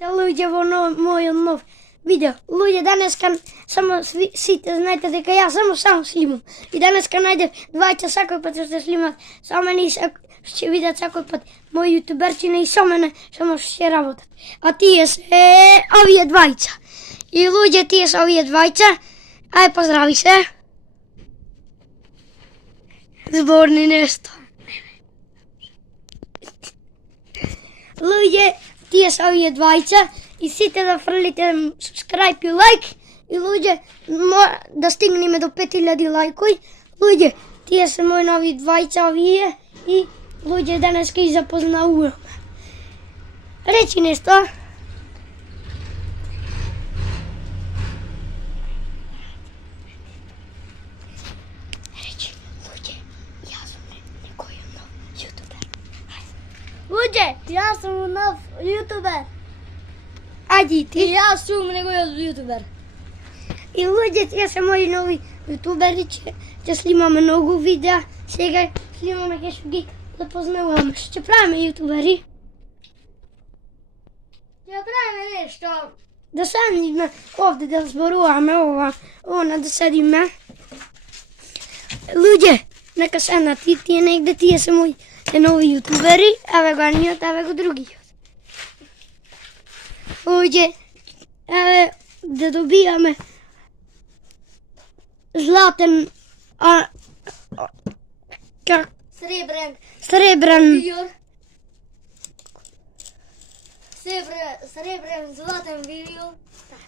Луѓе во мојот нов видео. Луѓе, денеска само сите знаете дека јас само снимам. И денеска најдев двајца секој пат што снимат со мене и ќе видат секој пат мои јутуберчина и со мене само ќе работат. А тие се овие двајца. И луѓе, тие се овие двајца. Ај, поздрави се. Зборни нешто. Луѓе, тие се овие двајца и сите да фрлите subscribe и лайк и луѓе да стигнеме до 5000 лајкови. Луѓе, тие се мои нови двајца овие и луѓе денеска ги запознавуваме. Речи нешто. Речи, луѓе, јас сум некој нов јутубер. Луѓе, јас сум нов јутубер. Ајде ти. Јас сум некој јутубер. И луѓе, тие се мои нови јутубери, ќе снимаме многу видеа. Сега снимаме, ќе ги запознаваме. Што ќе правиме јутубери? Ќе правиме нешто. Да седиме овде, да зборуваме она да седиме. Луѓе, нека седнат и тие негде, тие се мои нови јутубери. Еве го едниот, еве го другиот. Луѓе, еве да добијаме златен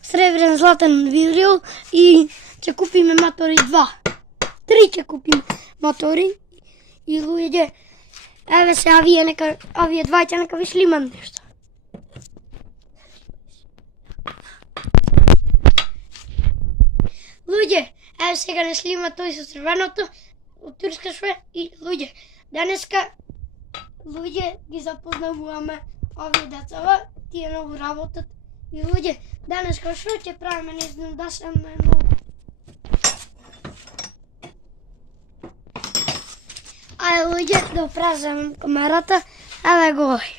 сребрен златен вирил и ќе купиме мотори 2. 3 ќе купиме мотори и луѓе, еве се овие двајца нека ви снимам нешто. Луѓе, еве сега не снима тој со црвеното од турска шве и луѓе, денеска луѓе ги запознавуваме овие децава, тие многу работат и луѓе, денеска што ќе правиме, не знам да се многу. Ајде луѓе, да опразам камерата, еве го овој.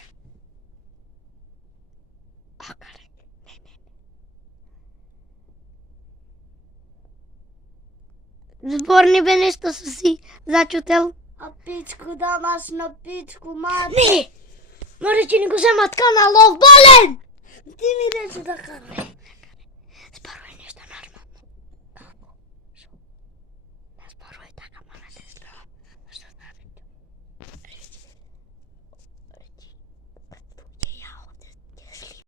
Зборни бе нешто со си зачутел. А пичку дамаш на пичку, мати. Не! Може ќе ни го земат каналов, болен! Ти ми рече да караме. Зборувај нешто нормално. Како? Шо? Не зборувај така, мора